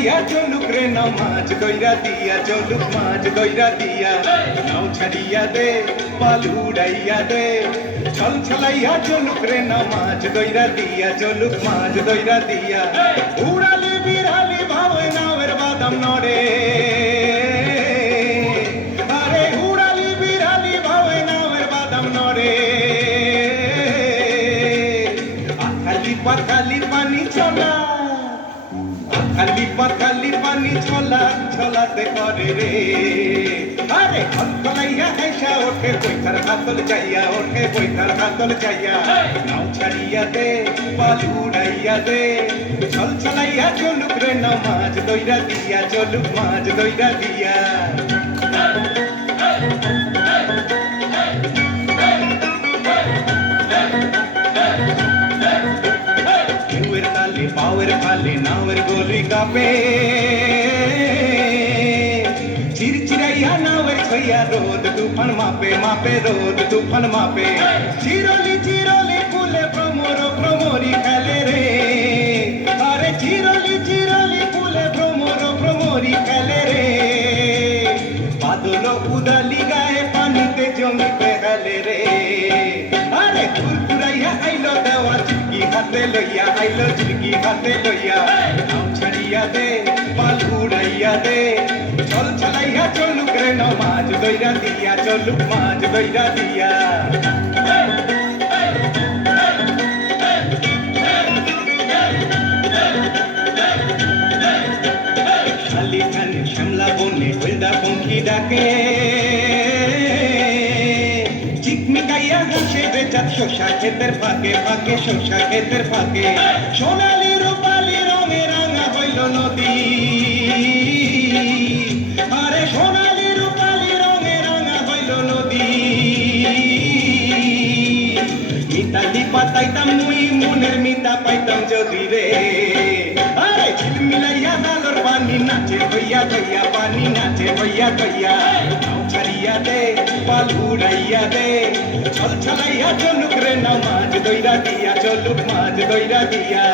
ছলাইয়া চলুক রে নাও মাছ দইরা দিয়া চলুক মাছ দইরা দিয়া নাও ছাড়িয়া দে পাল উড়াইয়া দে ছল ছলাইয়া চলুক রে নাও মাছ দইরা দিয়া চলুক মাছ দইরা দিয়া উড়ালি বিড়ালি ভাবে নাওয়ের বাদাম নড়ে আরে উড়ালি বিড়ালি ভাবে নাওয়ের বাদাম নড়ে আখালি পাখালি পানি চলা খালি পাখালি পানি ছলা ছলাতে করে রে আরে খলখলাইয়া আইসা ওঠে বৈঠার কাতল যাইয়া ওঠে বৈঠার কাতল যাইয়া নাও ছাড়িয়া দে পাল উড়াইয়া দে ছল ছলাইয়া চলুক রে নাও মাছ দইরা দিয়া চলুক মাছ দইরা দিয়া পাওয়ের ফালে নাওয়ের গলি কাপে চিরচিরাইয়া নাওয়ের ছইয়া রোদ তুফান মাপে মাপে রোদ তুফান মাপে চিরলি চিরলি ফুলে ভ্রমর ভ্রমরি খেলে রে আরে চিরলি চিরলি ফুলে ভ্রমর ভ্রমরি খেলে রে বাদল উদালি গায়ে পানিতে জমিতে গেলে রে আরে কুরকুরাইয়া আইলো দেওয়া হাতে লইয়া আইলো চিরকি হাতে লইয়া নাও ছাড়িয়া দে পাল উড়াইয়া দে ছল ছলাইয়া চলুক রে নাও মাছ দইরা দিয়া চলুক মাছ দইরা দিয়া খালি খানি শ্যামলা বনে হলদা পঙ্খি ডাকে চিকমিকাইয়া হাসে বেচাত শোষা ক্ষেতের ফাঁকে ফাঁকে শোষা ক্ষেতের ফাঁকে সোনালি রূপালি রঙে রাঙা হইল নদী আরে সোনালি রূপালি রঙে রাঙা হইল নদী মিতালি পাতাইতাম মুই মনের মিতা পাইতাম যদি রে আরে ঝিলমিলাইয়া নালর পানি নাচে হইয়া হইয়া পানি নাচে হইয়া হইয়া নাও ছাড়িয়া দে পাল উড়াইয়া দে ছল ছলাইয়া চলুক রে নাও মাছ দইরা দিয়া চলুক মাছ দইরা দিয়া